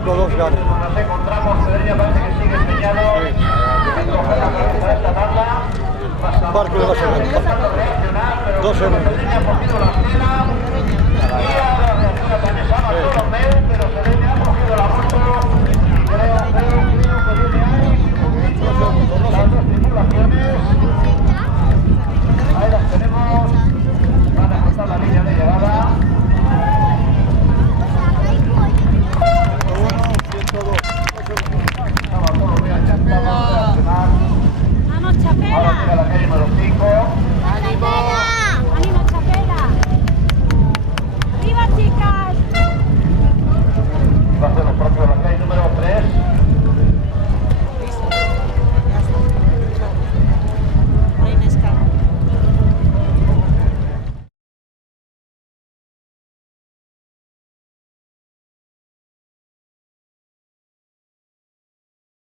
Barco 2 gana. Nos encontramos, Cedreña parece que sigue empeñado en coger la cabeza de esta tabla. Barco le va a sacar. Intentando reaccionar, pero 2 segundos. Cedreña ha cogido la escena. Y ahora reacciona también Sama Solomeu, pero Cedreña ha cogido la moto. Y creo que viene ahí las dos tripulaciones. Ahí las tenemos. Van a cortar la línea de llegada. Ahora llega la calle número